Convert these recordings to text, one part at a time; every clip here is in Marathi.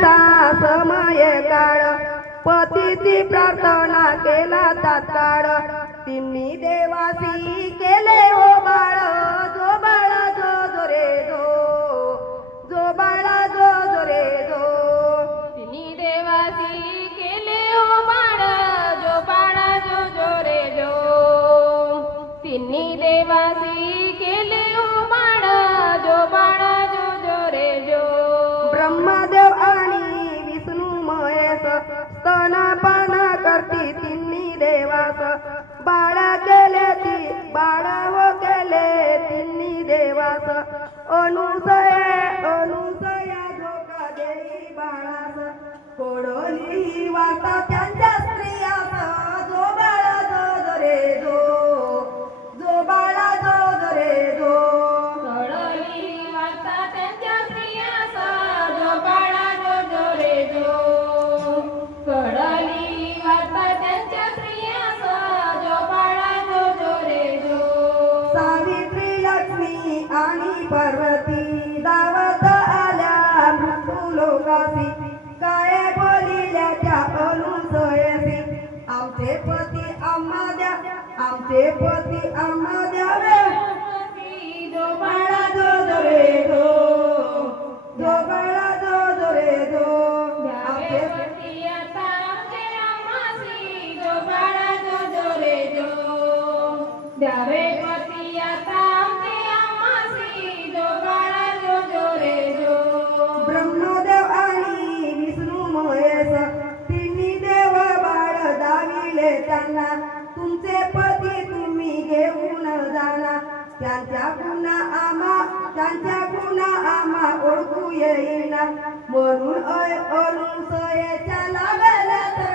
दिवसा समय काळ. पतीची प्रार्थना केला तात्काळ. तिन्ही देवासी केले हो बाळ. अनुसया अनुसया धोका देई बाळास. कोडोली ही वार्ता त्यांच्या स्त्रियास जो बाळा जो जो रे जो जो बाळा जो रे जो कळली वार्ता त्यांच्या प्रियासा जो बाळा जो जो रे जो कळली वार्ता त्यांच्या प्रियासा जो बाळा जो जो रे जो सावित्री लक्ष्मी आणि पार्वती आमचे पती आम्हा द्यावे जो बाळा जो जो रे जो जो बाळा जो जो रे जो आमचे द्यावेवरती आता आमचे आम्हासी जो बाळा जो जो रे जो द्यावेवरती आता आमचे आम्हासी जो बाळा जो जो रे जो ब्रह्मदेव आणि विष्णू महेश तिन्ही देव बाळ दाविले त्यांना तुमचे त्यांच्या पुन्हा आम्हा त्यांच्या पुन्हा आम्हा ओळखू येईना. म्हणून अरुण अनुसयेच्या लागल्या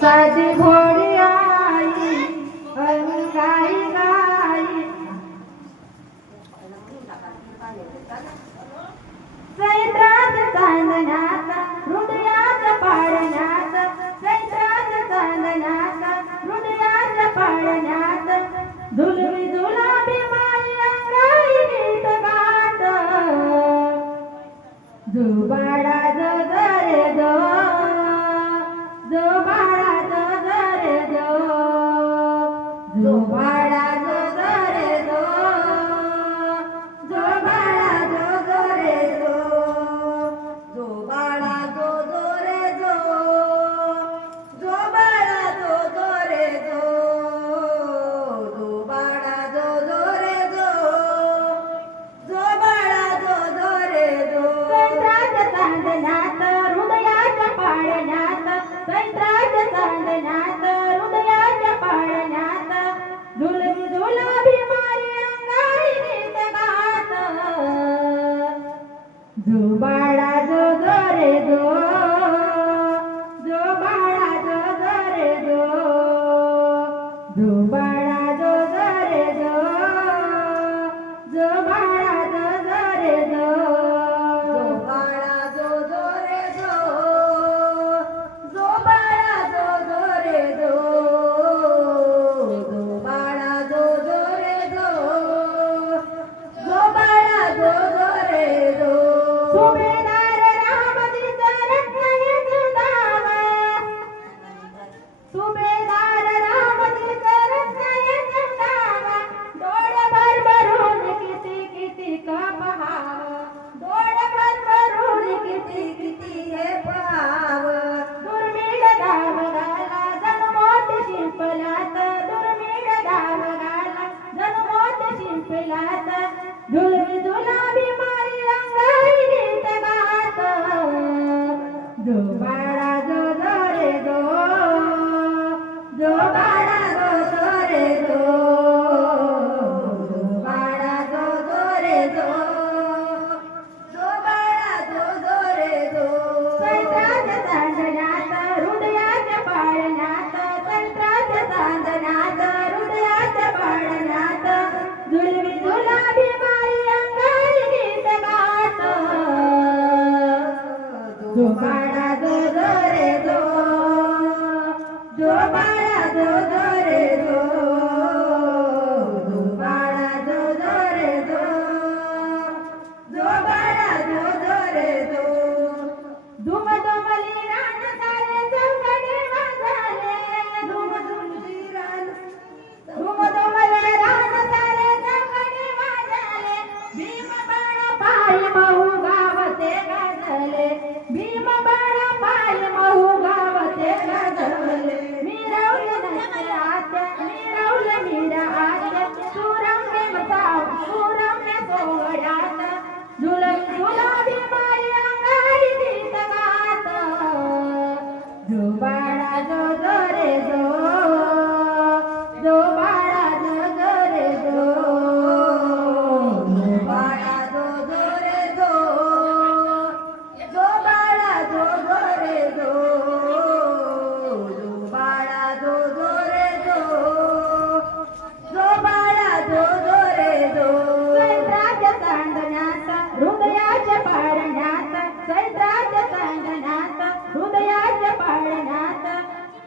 साधी घोडी आई अळून गाई. गाई चैत्रात चांदण्याचा हृदयात पाळण्यात चैत्रात चांदण्याचा हृदयात पाळण्यात धुल the night the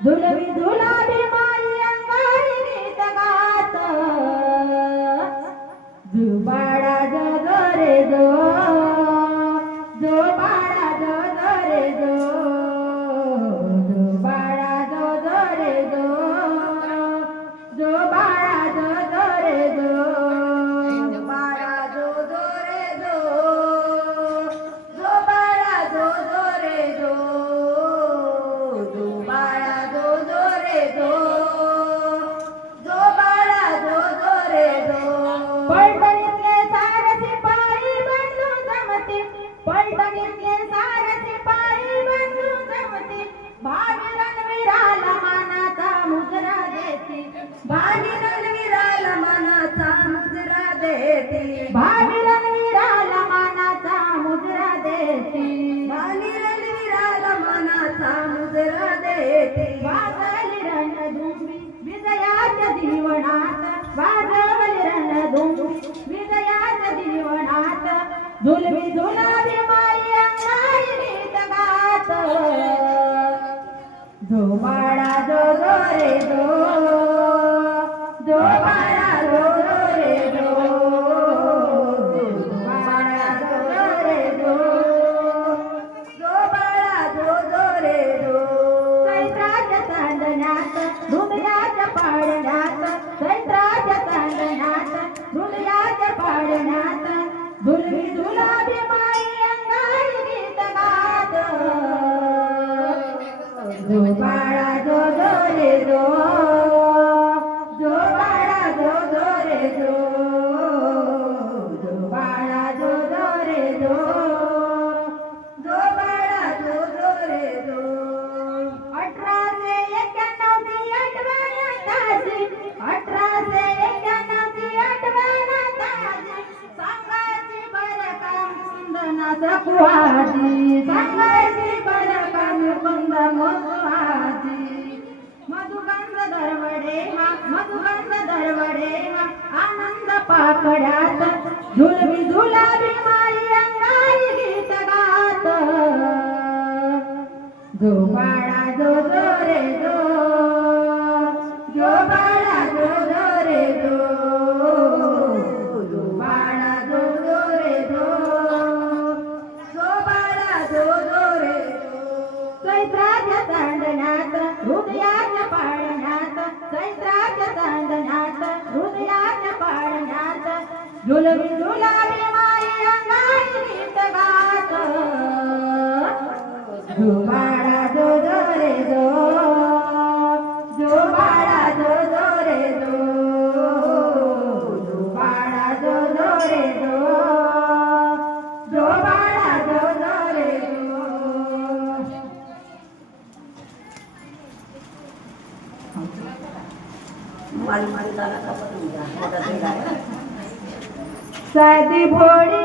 Dula bi do bi. Vai dar मनाचा कुहाजी सांगायची मोहाजी मधुकांत दरवडे मधुकांत दरवडे आनंद पाकड्यात झुलबी झुलाबी माई अंगाई गीत गात. जो जो जो रे जो झुलवी झुलावी माई अंगाई गीत गात झुबाडा जो जो रे जो सद भोड़ी